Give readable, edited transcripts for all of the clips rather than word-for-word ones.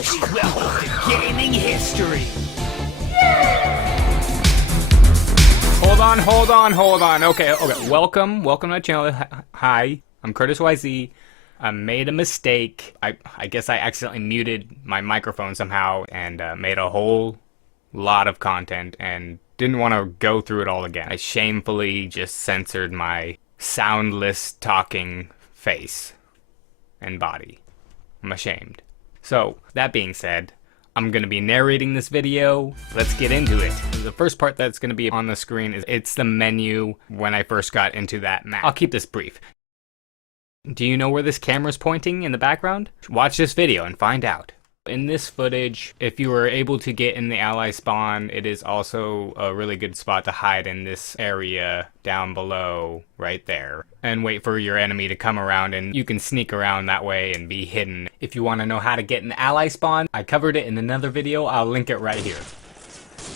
Well, gaming history. Hold on. Okay. Welcome to my channel. Hi, I'm Curtis YZ. I made a mistake. I guess I accidentally muted my microphone somehow and made a whole lot of content and didn't want to go through it all again. I shamefully just censored my soundless talking face and body. I'm ashamed. So, that being said, I'm going to be narrating this video. Let's get into it. The first part that's going to be on the screen is it's the menu when I first got into that map. I'll keep this brief. Do you know where this camera's pointing in the background? Watch this video and find out. In this footage, if you were able to get in the ally spawn, it is also a really good spot to hide in this area down below, right there, and wait for your enemy to come around, and you can sneak around that way and be hidden. If you want to know how to get in the ally spawn, I covered it in another video. I'll link it right here.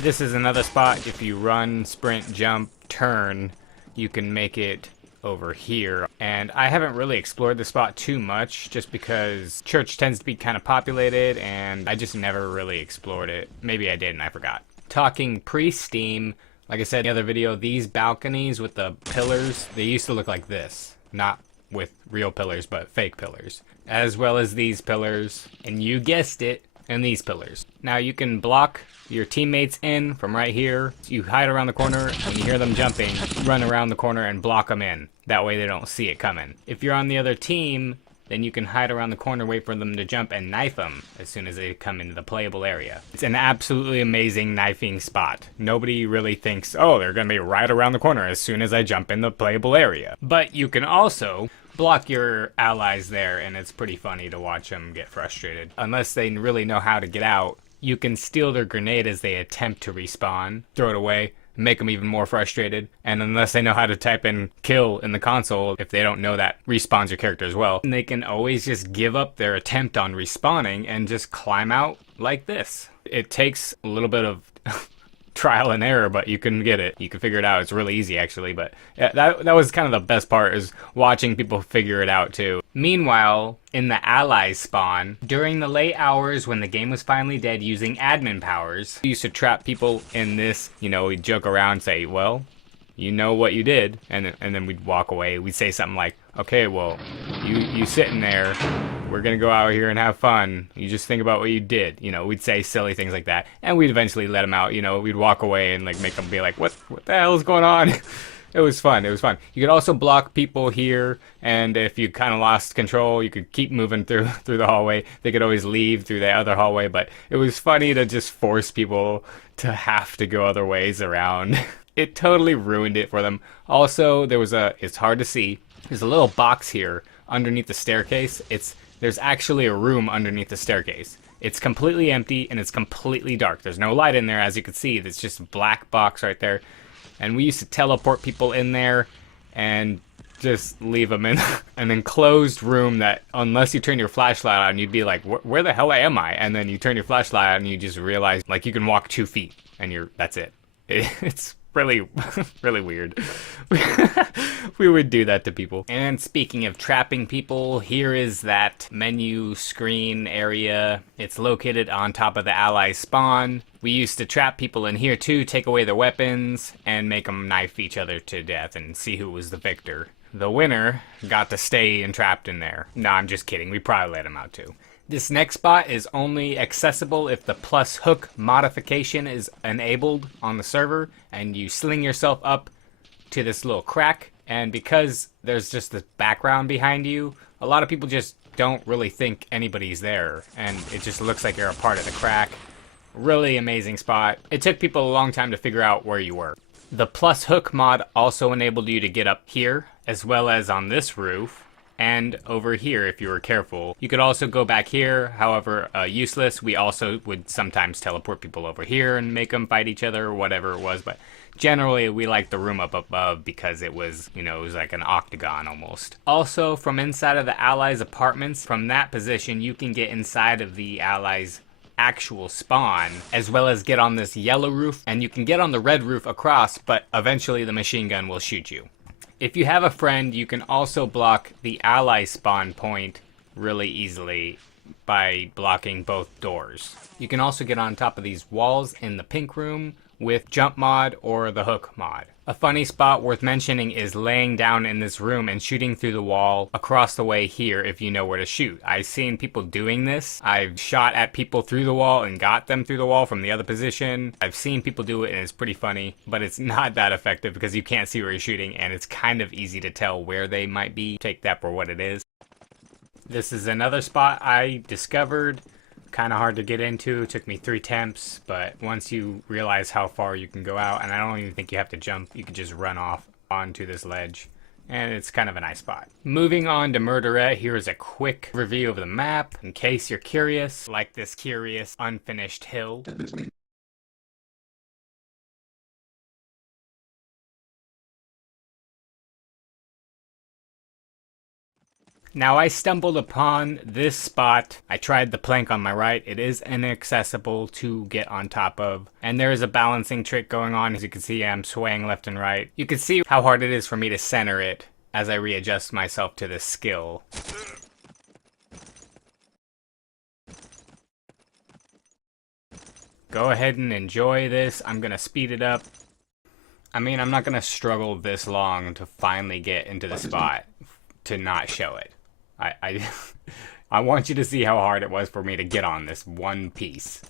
This is another spot. If you run, sprint, jump, turn, you can make it over here. And I haven't really explored the spot too much just because church tends to be kind of populated and I just never really explored it. Maybe I did and I forgot. Talking pre-Steam, like I said in the other video, these balconies with the pillars, they used to look like this. Not with real pillars, but fake pillars. As well as these pillars, and you guessed it, and these pillars. Now you can block your teammates in from right here. You hide around the corner, when you hear them jumping, run around the corner and block them in. That way they don't see it coming. If you're on the other team, then you can hide around the corner, wait for them to jump, and knife them as soon as they come into the playable area. It's an absolutely amazing knifing spot. Nobody really thinks, oh, they're gonna be right around the corner as soon as I jump in the playable area. But you can also block your allies there, and it's pretty funny to watch them get frustrated. Unless they really know how to get out, you can steal their grenade as they attempt to respawn, throw it away, make them even more frustrated. And unless they know how to type in kill in the console, if they don't know that respawns your character as well, they can always just give up their attempt on respawning and just climb out like this. It takes a little bit of trial and error, but you can get it. You can figure it out. It's really easy, actually. But yeah, that was kind of the best part, is watching people figure it out too. Meanwhile, in the allies spawn, during the late hours when the game was finally dead, using admin powers, we used to trap people in this. You know, we'd joke around, say, well, you know what you did, and then we'd walk away. We'd say something like, okay, well, you sitting there, we're gonna go out here and have fun. You just think about what you did. You know, we'd say silly things like that, and we'd eventually let them out. You know, we'd walk away and like make them be like, what the hell is going on? It was fun. It was fun. You could also block people here, and if you kind of lost control, you could keep moving through the hallway. They could always leave through the other hallway, but it was funny to just force people to have to go other ways around. It totally ruined it for them. Also, it's hard to see. There's a little box here underneath the staircase. There's actually a room underneath the staircase. It's completely empty and it's completely dark. There's no light in there, as you can see. It's just a black box right there. And we used to teleport people in there and just leave them in an enclosed room that, unless you turn your flashlight on, you'd be like, where the hell am I? And then you turn your flashlight on and you just realize, like, you can walk 2 feet and that's it. It's really, really weird. We would do that to people. And speaking of trapping people, here is that menu screen area. It's located on top of the ally spawn. We used to trap people in here too, take away their weapons, and make them knife each other to death and see who was the victor. The winner got to stay entrapped in there. No, I'm just kidding. We probably let him out too. This next spot is only accessible if the plus hook modification is enabled on the server, and you sling yourself up to this little crack. And because there's just the background behind you, a lot of people just don't really think anybody's there, and it just looks like you're a part of the crack. Really amazing spot. It took people a long time to figure out where you were. The plus hook mod also enabled you to get up here, as well as on this roof, and over here if you were careful. You could also go back here, however, useless. We also would sometimes teleport people over here and make them fight each other or whatever it was, but generally we liked the room up above because it was, you know, it was like an octagon almost. Also, from inside of the allies' apartments, from that position you can get inside of the allies' actual spawn, as well as get on this yellow roof, and you can get on the red roof across, but eventually the machine gun will shoot you. If you have a friend, you can also block the ally spawn point really easily by blocking both doors. You can also get on top of these walls in the pink room with jump mod or the hook mod. A funny spot worth mentioning is laying down in this room and shooting through the wall across the way here if you know where to shoot. I've seen people doing this. I've shot at people through the wall and got them through the wall from the other position. I've seen people do it and it's pretty funny, but it's not that effective because you can't see where you're shooting and it's kind of easy to tell where they might be. Take that for what it is. This is another spot I discovered. Kind of hard to get into. It took me 3 attempts, but once you realize how far you can go out, and I don't even think you have to jump, you can just run off onto this ledge, and it's kind of a nice spot. Moving on to Merderet, here is a quick review of the map, in case you're curious, like this curious unfinished hill. Now I stumbled upon this spot. I tried the plank on my right. It is inaccessible to get on top of. And there is a balancing trick going on. As you can see, I'm swaying left and right. You can see how hard it is for me to center it as I readjust myself to this skill. Go ahead and enjoy this. I'm gonna speed it up. I mean, I'm not gonna struggle this long to finally get into the spot to not show it. I want you to see how hard it was for me to get on this one piece.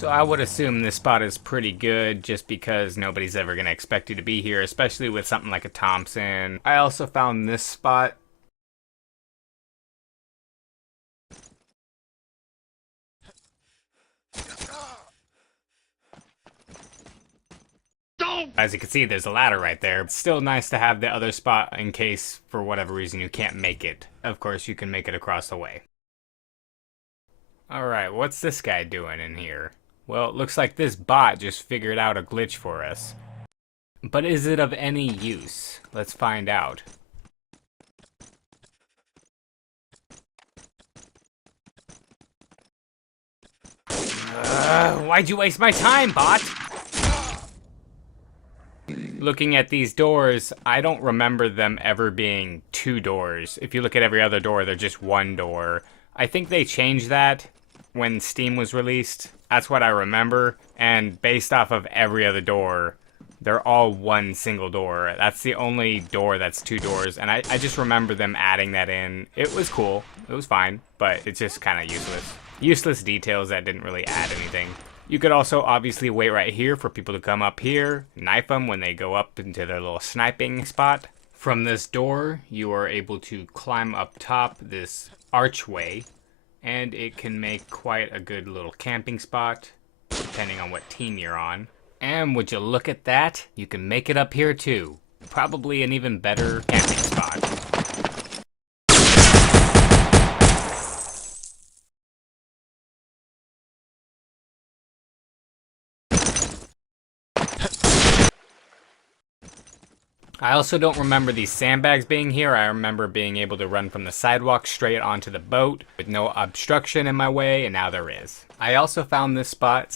So I would assume this spot is pretty good just because nobody's ever going to expect you to be here, especially with something like a Thompson. I also found this spot. As you can see, there's a ladder right there. It's still nice to have the other spot in case, for whatever reason, you can't make it. Of course, you can make it across the way. Alright, what's this guy doing in here? Well, it looks like this bot just figured out a glitch for us. But is it of any use? Let's find out. Why'd you waste my time, bot? Looking at these doors, I don't remember them ever being 2 doors. If you look at every other door, they're just 1 door. I think they changed that when Steam was released. That's what I remember, and based off of every other door, they're all 1 single door. That's the only door that's 2 doors, and I just remember them adding that in. It was cool, it was fine, but it's just kind of useless. Useless details that didn't really add anything. You could also obviously wait right here for people to come up here, knife them when they go up into their little sniping spot. From this door, you are able to climb up top this archway, and it can make quite a good little camping spot, depending on what team you're on. And would you look at that? You can make it up here too. Probably an even better camping spot. I also don't remember these sandbags being here. I remember being able to run from the sidewalk straight onto the boat with no obstruction in my way, and now there is. I also found this spot.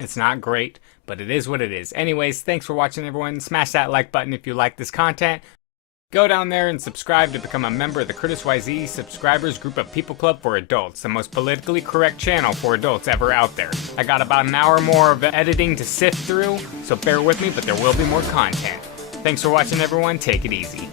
It's not great, but it is what it is. Anyways, thanks for watching, everyone. Smash that like button if you like this content. Go down there and subscribe to become a member of the Pt.5 subscribers group of People Club for Adults, the most politically correct channel for adults ever out there. I got about an hour more of editing to sift through, so bear with me, but there will be more content. Thanks for watching, everyone. Take it easy.